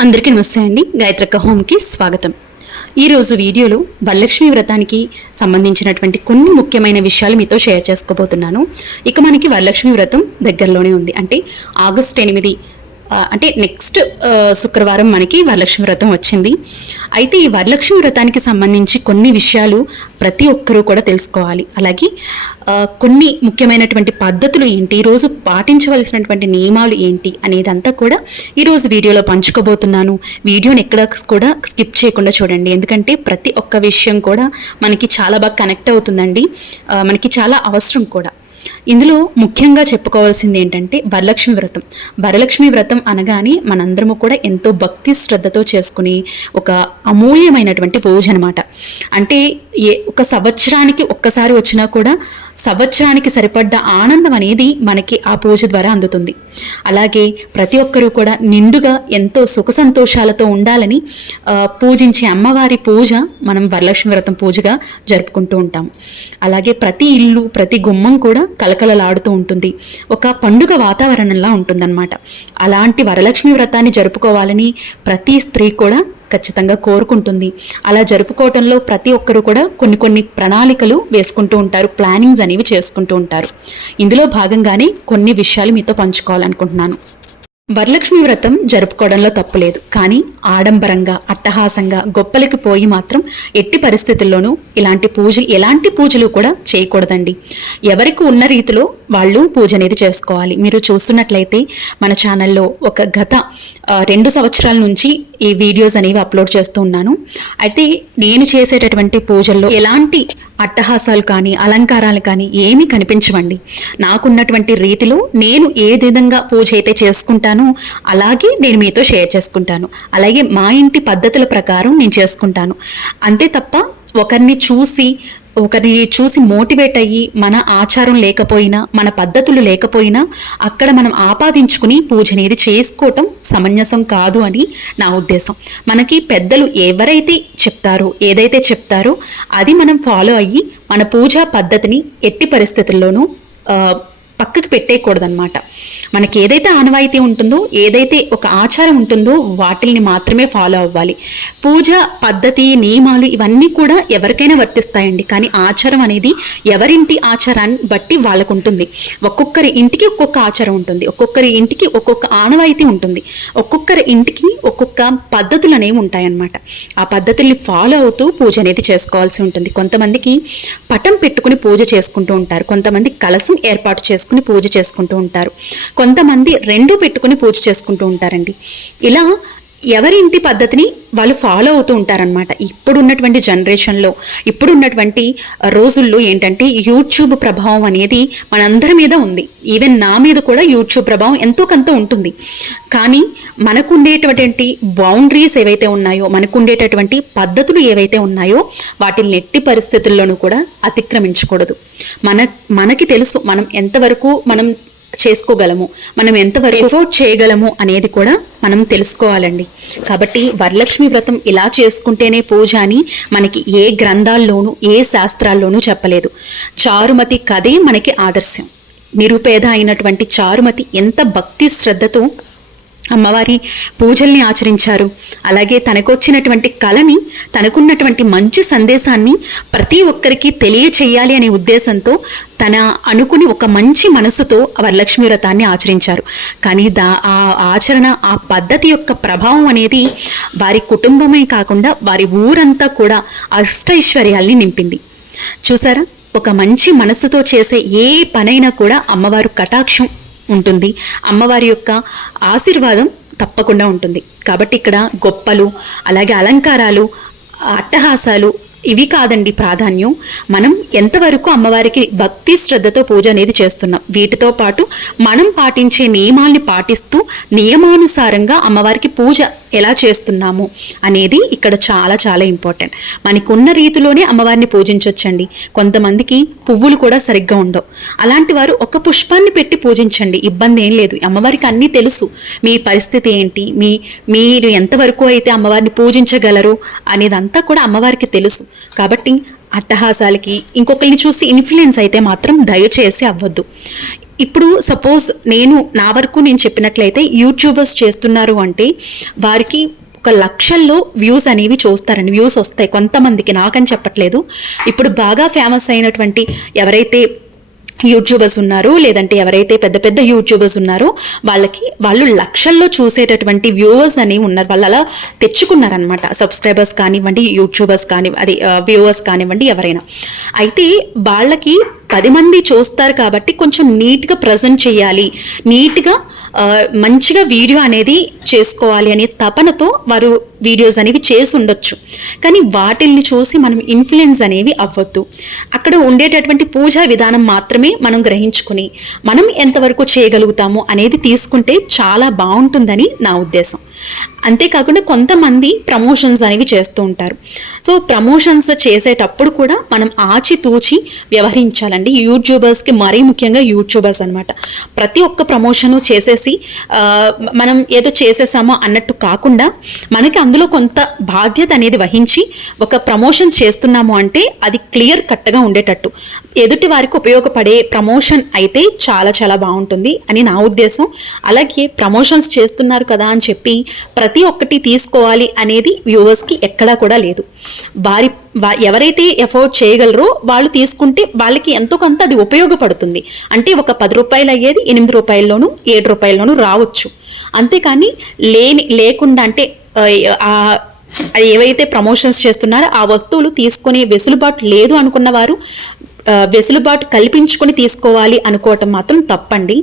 అందరికీ నమస్తే అండి. గాయత్రక్క హోమ్కి స్వాగతం. ఈరోజు వీడియోలో వరలక్ష్మి వ్రతానికి సంబంధించినటువంటి కొన్ని ముఖ్యమైన విషయాలు మీతో షేర్ చేసుకోబోతున్నాను. ఇక మనకి వరలక్ష్మి వ్రతం దగ్గరలోనే ఉంది. అంటే ఆగస్ట్ ఎనిమిది అంటే నెక్స్ట్ శుక్రవారం మనకి వరలక్ష్మి వ్రతం వచ్చింది. అయితే ఈ వరలక్ష్మి వ్రతానికి సంబంధించి కొన్ని విషయాలు ప్రతి ఒక్కరూ కూడా తెలుసుకోవాలి. అలాగే కొన్ని ముఖ్యమైనటువంటి పద్ధతులు ఏంటి ఈరోజు పాటించవలసినటువంటి నియమాలు ఏంటి అనేదంతా కూడా ఈరోజు వీడియోలో పంచుకోబోతున్నాను. వీడియోని ఎక్కడ కూడా స్కిప్ చేయకుండా చూడండి. ఎందుకంటే ప్రతి ఒక్క విషయం కూడా మనకి చాలా బాగా కనెక్ట్ అవుతుందండి. మనకి చాలా అవసరం కూడా. ఇందులో ముఖ్యంగా చెప్పుకోవాల్సింది ఏంటంటే వరలక్ష్మి వ్రతం. వరలక్ష్మి వ్రతం అనగానే మనందరము కూడా ఎంతో భక్తి శ్రద్ధతో చేసుకుని ఒక అమూల్యమైనటువంటి పూజ అనమాట అంటే ఏ ఒక సంవత్సరానికి ఒక్కసారి వచ్చినా కూడా సంవత్సరానికి సరిపడ్డ ఆనందం అనేది మనకి ఆ పూజ ద్వారా అందుతుంది. అలాగే ప్రతి ఒక్కరూ కూడా నిండుగా ఎంతో సుఖ సంతోషాలతో ఉండాలని పూజించే అమ్మవారి పూజ మనం వరలక్ష్మి వ్రతం పూజగా జరుపుకుంటూ ఉంటాం. అలాగే ప్రతి ఇల్లు ప్రతి గుమ్మం కూడా కలకలలాడుతూ ఉంటుంది. ఒక పండుగ వాతావరణంలా ఉంటుందన్నమాట. అలాంటి వరలక్ష్మి వ్రతాన్ని జరుపుకోవాలని ప్రతి స్త్రీ కూడా ఖచ్చితంగా కోరుకుంటుంది. అలా జరుపుకోవటంలో ప్రతి ఒక్కరు కూడా కొన్ని కొన్ని ప్రణాళికలు వేసుకుంటూ ఉంటారు ప్లానింగ్స్ అనేవి చేసుకుంటూ ఉంటారు. ఇందులో భాగంగానే కొన్ని విషయాలు మీతో పంచుకోవాలనుకుంటున్నాను. వరలక్ష్మి వ్రతం జరుపుకోవడంలో తప్పులేదు కానీ ఆడంబరంగా అట్టహాసంగా గొప్పలకి పోయి మాత్రం ఎట్టి పరిస్థితుల్లోనూ ఇలాంటి పూజలు ఎలాంటి పూజలు కూడా చేయకూడదండి. ఎవరికి ఉన్న రీతిలో వాళ్ళు పూజ అనేది చేసుకోవాలి. మీరు చూస్తున్నట్లయితే మన ఛానల్లో ఒక గత రెండు సంవత్సరాల నుంచి ఈ వీడియోస్ అనేవి అప్లోడ్ చేస్తూ ఉన్నాను. అయితే నేను చేసేటటువంటి పూజల్లో ఎలాంటి అట్టహాసాలు కానీ అలంకారాలు కానీ ఏమీ కనిపించవండి. నాకున్నటువంటి రీతిలో నేను ఏ విధంగా పూజ అయితే చేసుకుంటానో అలాగే నేను మీతో షేర్ చేసుకుంటాను. అలాగే మా ఇంటి పద్ధతి పద్ధతుల ప్రకారం నేను చేసుకుంటాను. అంతే తప్ప ఒకరిని చూసి ఒకరిని చూసి మోటివేట్ అయ్యి మన ఆచారం లేకపోయినా మన పద్ధతులు లేకపోయినా అక్కడ మనం ఆపాదించుకుని పూజ అనేది చేసుకోవటం సమంజసం కాదు అని నా ఉద్దేశం. మనకి పెద్దలు ఎవరైతే చెప్తారో ఏదైతే చెప్తారో అది మనం ఫాలో అయ్యి మన పూజా పద్ధతిని ఎట్టి పరిస్థితుల్లోనూ పక్కకు పెట్టేయకూడదనమాట పెట్టేయకూడదన్నమాట. మనకి ఏదైతే ఆనవాయితీ ఉంటుందో ఏదైతే ఒక ఆచారం ఉంటుందో వాటిల్ని మాత్రమే ఫాలో అవ్వాలి. పూజ పద్ధతి నియమాలు ఇవన్నీ కూడా ఎవరికైనా వర్తిస్తాయండి. కానీ ఆచారం అనేది ఎవరింటి ఆచారాన్ని బట్టి వాళ్ళకు ఉంటుంది ఒక్కొక్కరి ఇంటికి ఒక్కొక్క ఆచారం ఉంటుంది. ఒక్కొక్కరి ఇంటికి ఒక్కొక్క ఆనవాయితీ ఉంటుంది. ఒక్కొక్కరి ఇంటికి ఒక్కొక్క పద్ధతులు అనేవి ఉంటాయన్నమాట. ఆ పద్ధతుల్ని ఫాలో అవుతూ పూజ అనేది చేసుకోవాల్సి ఉంటుంది. కొంతమందికి పటం పెట్టుకుని పూజ చేసుకుంటూ ఉంటారు. కొంతమంది కలసం ఏర్పాటు చేసుకుని పూజ చేసుకుంటూ ఉంటారు. కొంతమంది రెండు పెట్టుకుని పూజ చేసుకుంటూ ఉంటారండి. ఇలా ఎవరి ఇంటి పద్ధతిని వాళ్ళు ఫాలో అవుతూ ఉంటారనమాట ఇప్పుడున్నటువంటి జనరేషన్లో ఇప్పుడున్నటువంటి రోజుల్లో ఏంటంటే యూట్యూబ్ ప్రభావం అనేది మనందరి మీద ఉంది. ఈవెన్ నా మీద కూడా యూట్యూబ్ ప్రభావం ఎంతో కొంత ఉంటుంది. కానీ మనకుండేటటువంటి బౌండరీస్ ఏవైతే ఉన్నాయో మనకుండేటటువంటి పద్ధతులు ఏవైతే ఉన్నాయో వాటిని ఎట్టి పరిస్థితుల్లోనూ కూడా అతిక్రమించకూడదు. మన మనకి తెలుసు మనం ఎంతవరకు మనం చేసుకోగలము మనం ఎంతవరకు ఎఫోర్డ్ చేయగలము అనేది కూడా మనం తెలుసుకోవాలండి. కాబట్టి వరలక్ష్మి వ్రతం ఇలా చేసుకుంటేనే పూజ అని మనకి ఏ గ్రంథాల్లోనూ ఏ శాస్త్రాల్లోనూ చెప్పలేదు. చారుమతి కథే మనకి ఆదర్శం. నిరుపేద అయినటువంటి చారుమతి ఎంత భక్తి శ్రద్ధతో అమ్మవారి పూజల్ని ఆచరించారు. అలాగే తనకొచ్చినటువంటి కళని తనకున్నటువంటి మంచి సందేశాన్ని ప్రతి ఒక్కరికి తెలియచేయాలి అనే ఉద్దేశంతో తన అనుకుని ఒక మంచి మనసుతో వరలక్ష్మి వ్రతాన్ని ఆచరించారు. కానీ దా ఆ ఆచరణ ఆ పద్ధతి యొక్క ప్రభావం అనేది వారి కుటుంబమే కాకుండా వారి ఊరంతా కూడా అష్టైశ్వర్యాల్ని నింపింది. చూసారా? ఒక మంచి మనసుతో చేసే ఏ పనైనా కూడా అమ్మవారు కటాక్షం ఉంటుంది. అమ్మవారి యొక్క ఆశీర్వాదం తప్పకుండా ఉంటుంది. కాబట్టి ఇక్కడ గొప్పలు అలాగే అలంకారాలు అట్టహాసాలు ఇవి కాదండి ప్రాధాన్యం. మనం ఎంతవరకు అమ్మవారికి భక్తి శ్రద్ధతో పూజ అనేది చేస్తున్నాం. వీటితో పాటు మనం పాటించే నియమాల్ని పాటిస్తూ నియమానుసారంగా అమ్మవారికి పూజ ఎలా చేస్తున్నాము అనేది ఇక్కడ చాలా చాలా ఇంపార్టెంట్. మనకున్న రీతిలోనే అమ్మవారిని పూజించవచ్చండి కొంతమందికి పువ్వులు కూడా సరిగ్గా ఉండవు. అలాంటి వారు ఒక పుష్పాన్ని పెట్టి పూజించండి. ఇబ్బంది ఏం లేదు. అమ్మవారికి అన్నీ తెలుసు. మీ పరిస్థితి ఏంటి? మీ మీరు ఎంతవరకు అయితే అమ్మవారిని పూజించగలరు అనేదంతా కూడా అమ్మవారికి తెలుసు. కాబట్టి అట్టహాసాలకి ఇంకొకరిని చూసి ఇన్ఫ్లుయెన్స్ అయితే మాత్రం దయచేసి అవ్వద్దు. ఇప్పుడు సపోజ్ నేను నా వరకు నేను చెప్పినట్లయితే యూట్యూబర్స్ చేస్తున్నారు అంటే వారికి ఒక లక్షల్లో వ్యూస్ అనేవి చూస్తారండి. వ్యూస్ వస్తాయి. కొంతమందికి నాకని చెప్పట్లేదు. ఇప్పుడు బాగా ఫేమస్ అయినటువంటి ఎవరైతే యూట్యూబర్స్ ఉన్నారు లేదంటే ఎవరైతే పెద్ద పెద్ద యూట్యూబర్స్ ఉన్నారో వాళ్ళకి వాళ్ళు లక్షల్లో చూసేటటువంటి వ్యూవర్స్ అనేవి ఉన్నారు. వాళ్ళు అలా తెచ్చుకున్నారనమాట సబ్స్క్రైబర్స్ కానివ్వండి యూట్యూబర్స్ కాని అది వ్యూవర్స్ కానివ్వండి ఎవరైనా. అయితే వాళ్ళకి పది మంది చూస్తారు కాబట్టి కొంచెం నీట్గా ప్రజెంట్ చేయాలి. నీట్గా మంచిగా వీడియో అనేది చేసుకోవాలి అనే తపనతో వారు వీడియోస్ అనేవి చేసి ఉండొచ్చు. కానీ వాటిల్ని చూసి మనం ఇన్ఫ్లుయెన్స్ అనేవి అవ్వద్దు. అక్కడ ఉండేటటువంటి పూజా విధానం మాత్రమే మనం గ్రహించుకుని మనం ఎంతవరకు చేయగలుగుతాము అనేది తీసుకుంటే చాలా బాగుంటుందని నా ఉద్దేశం. అంతేకాకుండా కొంతమంది ప్రమోషన్స్ అనేవి చేస్తూ ఉంటారు. సో ప్రమోషన్స్ చేసేటప్పుడు కూడా మనం ఆచితూచి వ్యవహరించాలండి. యూట్యూబర్స్కి మరీ ముఖ్యంగా యూట్యూబర్స్ అనమాట ప్రతి ఒక్క ప్రమోషను చేసేసి మనం ఏదో చేసేసామో అన్నట్టు కాకుండా మనకి అందులో కొంత బాధ్యత అనేది వహించి ఒక ప్రమోషన్ చేస్తున్నాము అంటే అది క్లియర్ కట్గా ఉండేటట్టు. ఎదుటి వారికి ఉపయోగపడే ప్రమోషన్ అయితే చాలా చాలా బాగుంటుంది అని నా ఉద్దేశం. అలాగే ప్రమోషన్స్ చేస్తున్నారు కదా అని చెప్పి ప్రతి ఒక్కటి తీసుకోవాలి అనేది వ్యూవర్స్కి ఎక్కడా కూడా లేదు. వారి ఎవరైతే ఎఫోర్డ్ చేయగలరో వాళ్ళు తీసుకుంటే వాళ్ళకి ఎంతో కొంత అది ఉపయోగపడుతుంది. అంటే ఒక పది రూపాయలు అయ్యేది ఎనిమిది రూపాయల్లోనూ ఏడు రూపాయల్లోనూ రావచ్చు. అంతేకాని లేని లేకుండా అంటే ఏవైతే ప్రమోషన్స్ చేస్తున్నారో ఆ వస్తువులు తీసుకునే వెసులుబాటు లేదు అనుకున్న వారు వెసులుబాటు కల్పించుకొని తీసుకోవాలి అనుకోవటం మాత్రం తప్పండి.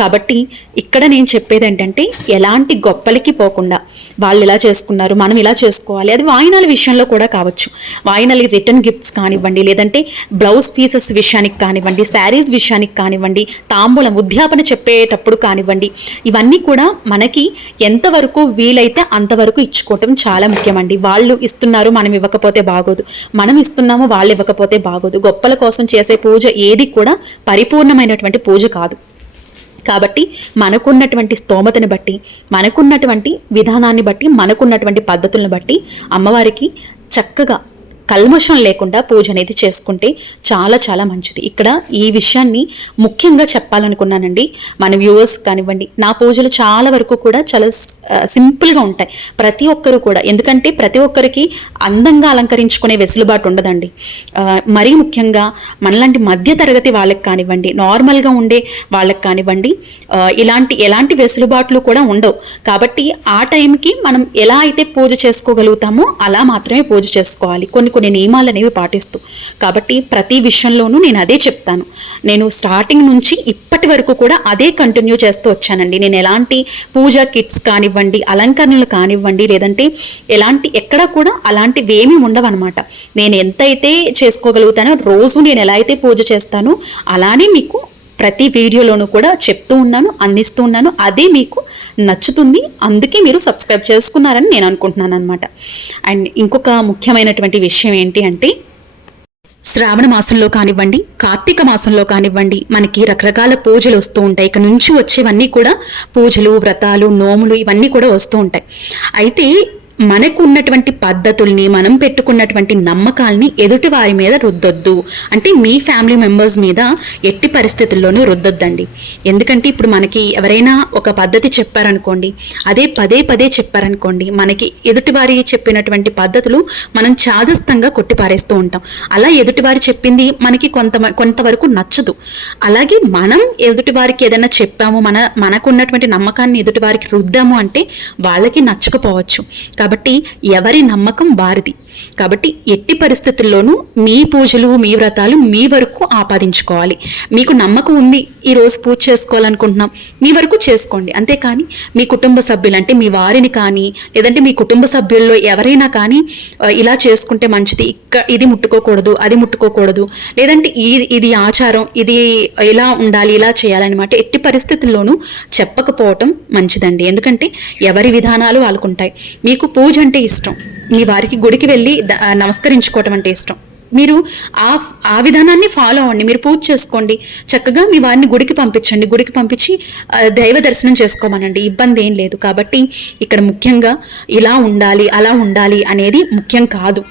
కాబట్టి ఇక్కడ నేను చెప్పేది ఏంటంటే ఎలాంటి గొప్పలకి పోకుండా వాళ్ళు ఇలా చేసుకున్నారు మనం ఇలా చేసుకోవాలి అది వాయినాల విషయంలో కూడా కావచ్చు. వాయినాలకి రిటర్న్ గిఫ్ట్స్ కానివ్వండి లేదంటే బ్లౌజ్ పీసెస్ విషయానికి కానివ్వండి శారీస్ విషయానికి కానివ్వండి తాంబూలం ఉద్యాపన చెప్పేటప్పుడు కానివ్వండి ఇవన్నీ కూడా మనకి ఎంతవరకు వీలైతే అంతవరకు ఇచ్చుకోవటం చాలా ముఖ్యమండి. వాళ్ళు ఇస్తున్నారు మనం ఇవ్వకపోతే బాగోదు. మనం ఇస్తున్నాము వాళ్ళు ఇవ్వకపోతే బాగోదు. గొప్పల కోసం చేసే పూజ ఏది కూడా పరిపూర్ణమైనటువంటి పూజ కాదు. కాబట్టి మనకున్నటువంటి స్తోమతని బట్టి మనకున్నటువంటి విధానాన్ని బట్టి మనకున్నటువంటి పద్ధతులను బట్టి అమ్మవారికి చక్కగా కల్మషం లేకుండా పూజ అనేది చేసుకుంటే చాలా చాలా మంచిది. ఇక్కడ ఈ విషయాన్ని ముఖ్యంగా చెప్పాలనుకున్నానండి. మన వ్యూవర్స్ కానివ్వండి నా పూజలు చాలా వరకు కూడా చాలా సింపుల్గా ఉంటాయి. ప్రతి ఒక్కరు కూడా ఎందుకంటే ప్రతి ఒక్కరికి అందంగా అలంకరించుకునే వెసులుబాటు ఉండదండి. మరీ ముఖ్యంగా మనలాంటి మధ్య తరగతి వాళ్ళకి కానివ్వండి నార్మల్గా ఉండే వాళ్ళకి కానివ్వండి ఇలాంటి ఎలాంటి వెసులుబాట్లు కూడా ఉండవు. కాబట్టి ఆ టైంకి మనం ఎలా అయితే పూజ చేసుకోగలుగుతామో అలా మాత్రమే పూజ చేసుకోవాలి. కొన్ని కొన్ని నియమాలు అనేవి పాటిస్తూ. కాబట్టి ప్రతి విషయంలోనూ నేను అదే చెప్తాను. నేను స్టార్టింగ్ నుంచి ఇప్పటి వరకు కూడా అదే కంటిన్యూ చేస్తూ వచ్చానండి. నేను ఎలాంటి పూజా కిట్స్ కానివ్వండి అలంకరణలు కానివ్వండి లేదంటే ఎలాంటి ఎక్కడ కూడా అలాంటివి ఏమీ ఉండవన్నమాట. నేను ఎంతైతే చేసుకోగలుగుతానో రోజు నేను ఎలా అయితే పూజ చేస్తానో అలానే మీకు ప్రతి వీడియోలోనూ కూడా చెప్తూ ఉన్నాను అందిస్తూ ఉన్నాను. అదే మీకు నచ్చుతుంది. అందుకే మీరు సబ్స్క్రైబ్ చేసుకున్నారని నేను అనుకుంటున్నాను అనమాట అండ్ ఇంకొక ముఖ్యమైనటువంటి విషయం ఏంటి అంటే శ్రావణ మాసంలో కానివ్వండి కార్తీక మాసంలో కానివ్వండి మనకి రకరకాల పూజలు వస్తూ ఉంటాయి. ఇక నుంచి వచ్చేవన్నీ కూడా పూజలు వ్రతాలు నోములు ఇవన్నీ కూడా వస్తూ ఉంటాయి. అయితే మనకు ఉన్నటువంటి పద్ధతుల్ని మనం పెట్టుకున్నటువంటి నమ్మకాల్ని ఎదుటి వారి మీద రుద్దొద్దు. అంటే మీ ఫ్యామిలీ మెంబర్స్ మీద ఎట్టి పరిస్థితుల్లోనూ రుద్దొద్దండి. ఎందుకంటే ఇప్పుడు మనకి ఎవరైనా ఒక పద్ధతి చెప్పారనుకోండి అదే పదే పదే చెప్పారనుకోండి మనకి ఎదుటివారి చెప్పినటువంటి పద్ధతులు మనం చాదస్తంగా కొట్టిపారేస్తూ ఉంటాం. అలా ఎదుటివారి చెప్పింది మనకి కొంత కొంతవరకు నచ్చదు. అలాగే మనం ఎదుటివారికి ఏదైనా చెప్పాము మన మనకున్నటువంటి నమ్మకాన్ని ఎదుటివారికి రుద్దాము అంటే వాళ్ళకి నచ్చకపోవచ్చు. కాబట్టి ఎవరి నమ్మకం వారిది. కాబట్టి ఎట్టి పరిస్థితుల్లోనూ మీ పూజలు మీ వ్రతాలు మీ వరకు ఆపాదించుకోవాలి. మీకు నమ్మకం ఉంది ఈ రోజు పూజ చేసుకోవాలనుకుంటున్నాం మీ వరకు చేసుకోండి. అంతేకాని మీ కుటుంబ సభ్యులు అంటే మీ వారిని కానీ లేదంటే మీ కుటుంబ సభ్యుల్లో ఎవరైనా కానీ ఇలా చేసుకుంటే మంచిది. ఇక్క ఇది ముట్టుకోకూడదు అది ముట్టుకోకూడదు. లేదంటే ఈ ఇది ఆచారం ఇది ఇలా ఉండాలి ఇలా చేయాలన్నమాట. ఎట్టి పరిస్థితుల్లోనూ చెప్పకపోవటం మంచిదండి. ఎందుకంటే ఎవరి విధానాలు వాళ్ళకుంటాయి. మీకు పూజ అంటే ఇష్టం. మీ వారికి గుడికి వెళ్ళి వెళ్ళి నమస్కరించుకోవటం అంటే ఇష్టం. మీరు ఆ ఆ విధానాన్ని ఫాలో అవ్వండి. మీరు పూజ చేసుకోండి. చక్కగా మీ వారిని గుడికి పంపించండి. గుడికి పంపించి దైవ దర్శనం చేసుకోమనండి. ఇబ్బంది ఏం లేదు. కాబట్టి ఇక్కడ ముఖ్యంగా ఇలా ఉండాలి అలా ఉండాలి అనేది ముఖ్యం కాదు.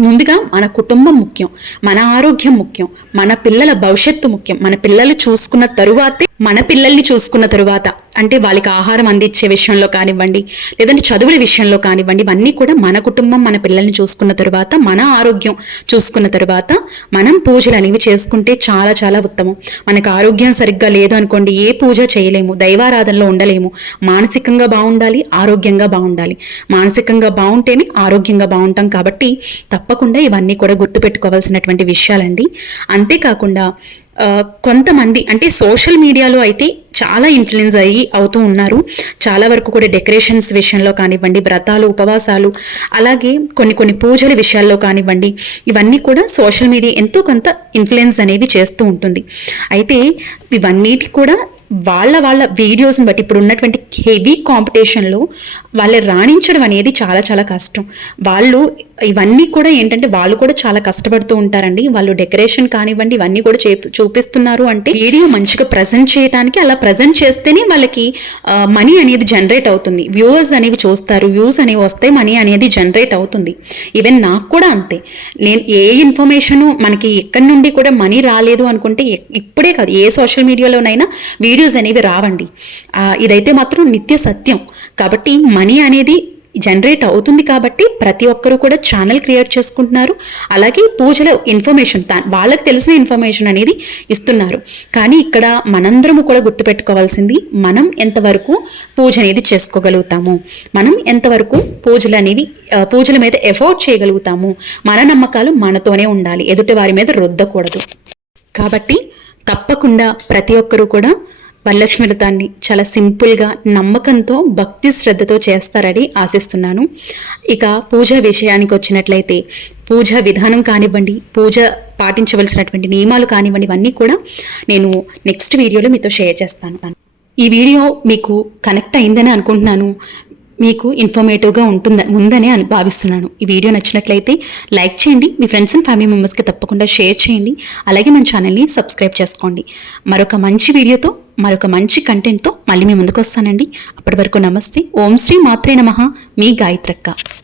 ముందుగా మన కుటుంబం ముఖ్యం మన ఆరోగ్యం ముఖ్యం మన పిల్లల భవిష్యత్తు ముఖ్యం. మన పిల్లలు చూసుకున్న తరువాతే మన పిల్లల్ని చూసుకున్న తరువాత. అంటే వాళ్ళకి ఆహారం అందించే విషయంలో కానివ్వండి లేదంటే చదువుల విషయంలో కానివ్వండి ఇవన్నీ కూడా మన కుటుంబం మన పిల్లల్ని చూసుకున్న తర్వాత మన ఆరోగ్యం చూసుకున్న తర్వాత మనం పూజలు అనేవి చేసుకుంటే చాలా చాలా ఉత్తమం. మనకు ఆరోగ్యం సరిగ్గా లేదు అనుకోండి ఏ పూజ చేయలేము దైవారాధనలో ఉండలేము. మానసికంగా బాగుండాలి ఆరోగ్యంగా బాగుండాలి. మానసికంగా బాగుంటేనే ఆరోగ్యంగా బాగుంటాం కాబట్టి తప్పకుండా ఇవన్నీ కూడా గుర్తుపెట్టుకోవాల్సినటువంటి విషయాలండి. అంతేకాకుండా కొంతమంది అంటే సోషల్ మీడియాలో అయితే చాలా ఇన్ఫ్లుయెన్స్ అయ్యి అవుతూ ఉన్నారు. చాలా వరకు కూడా డెకరేషన్స్ విషయంలో కానివ్వండి వ్రతాలు ఉపవాసాలు అలాగే కొన్ని కొన్ని పూజల విషయాల్లో కానివ్వండి ఇవన్నీ కూడా సోషల్ మీడియా ఎంతో కొంత ఇన్ఫ్లుయెన్స్ అనేవి చేస్తూ ఉంటుంది. అయితే ఇవన్నిటి కూడా వాళ్ళ వాళ్ళ వీడియోస్ని బట్టి ఇప్పుడు ఉన్నటువంటి హెవీ కాంపిటీషన్లో వాళ్ళు రాణించడం అనేది చాలా చాలా కష్టం. వాళ్ళు ఇవన్నీ కూడా ఏంటంటే వాళ్ళు కూడా చాలా కష్టపడుతూ ఉంటారండి. వాళ్ళు డెకరేషన్ కానివ్వండి ఇవన్నీ కూడా చే చూపిస్తున్నారు అంటే వీడియో మంచిగా ప్రజెంట్ చేయడానికి అలా ప్రజెంట్ చేస్తేనే వాళ్ళకి మనీ అనేది జనరేట్ అవుతుంది. వ్యూవర్స్ అనేవి చూస్తారు. వ్యూస్ అనేవి వస్తే మనీ అనేది జనరేట్ అవుతుంది. ఈవెన్ నాకు కూడా అంతే. నేను ఏ ఇన్ఫర్మేషను మనకి ఎక్కడి నుండి కూడా మనీ రాలేదు అనుకుంటే ఇప్పుడే కాదు. ఏ సోషల్ మీడియాలోనైనా వీడియోస్ అనేవి రావండి. ఇదైతే మాత్రం నిత్య సత్యం. కాబట్టి మనీ అనేది జనరేట్ అవుతుంది కాబట్టి ప్రతి ఒక్కరూ కూడా ఛానల్ క్రియేట్ చేసుకుంటున్నారు. అలాగే పూజల ఇన్ఫర్మేషన్ తా వాళ్ళకి తెలిసిన ఇన్ఫర్మేషన్ అనేది ఇస్తున్నారు. కానీ ఇక్కడ మనందరము కూడా గుర్తుపెట్టుకోవాల్సింది మనం ఎంతవరకు పూజ అనేది చేసుకోగలుగుతాము? మనం ఎంతవరకు పూజలు అనేవి పూజల మీద ఎఫోర్డ్ చేయగలుగుతాము? మన నమ్మకాలు మనతోనే ఉండాలి ఎదుటి వారి మీద రుద్దకూడదు. కాబట్టి తప్పకుండా ప్రతి ఒక్కరూ కూడా వరలక్ష్మి వ్రతాన్ని చాలా సింపుల్గా నమ్మకంతో భక్తి శ్రద్ధతో చేస్తారని ఆశిస్తున్నాను. ఇక పూజ విషయానికి వచ్చినట్లయితే పూజ విధానం కానివ్వండి పూజ పాటించవలసినటువంటి నియమాలు కానివ్వండి ఇవన్నీ కూడా నేను నెక్స్ట్ వీడియోలో మీతో షేర్ చేస్తాను. ఈ వీడియో మీకు కనెక్ట్ అయిందని అనుకుంటున్నాను. మీకు ఇన్ఫర్మేటివ్గా ఉంటుంది ఉందని అని భావిస్తున్నాను. ఈ వీడియో నచ్చినట్లయితే లైక్ చేయండి మీ ఫ్రెండ్స్ అండ్ ఫ్యామిలీ మెంబర్స్కి తప్పకుండా షేర్ చేయండి. అలాగే మన ఛానల్ని సబ్స్క్రైబ్ చేసుకోండి. మరొక మంచి వీడియోతో మరొక మంచి కంటెంట్తో మళ్ళీ మీ ముందుకు వస్తానండి. అప్పటి వరకు నమస్తే. ఓం శ్రీ మాత్రే నమ. మీ గాయత్రక్క.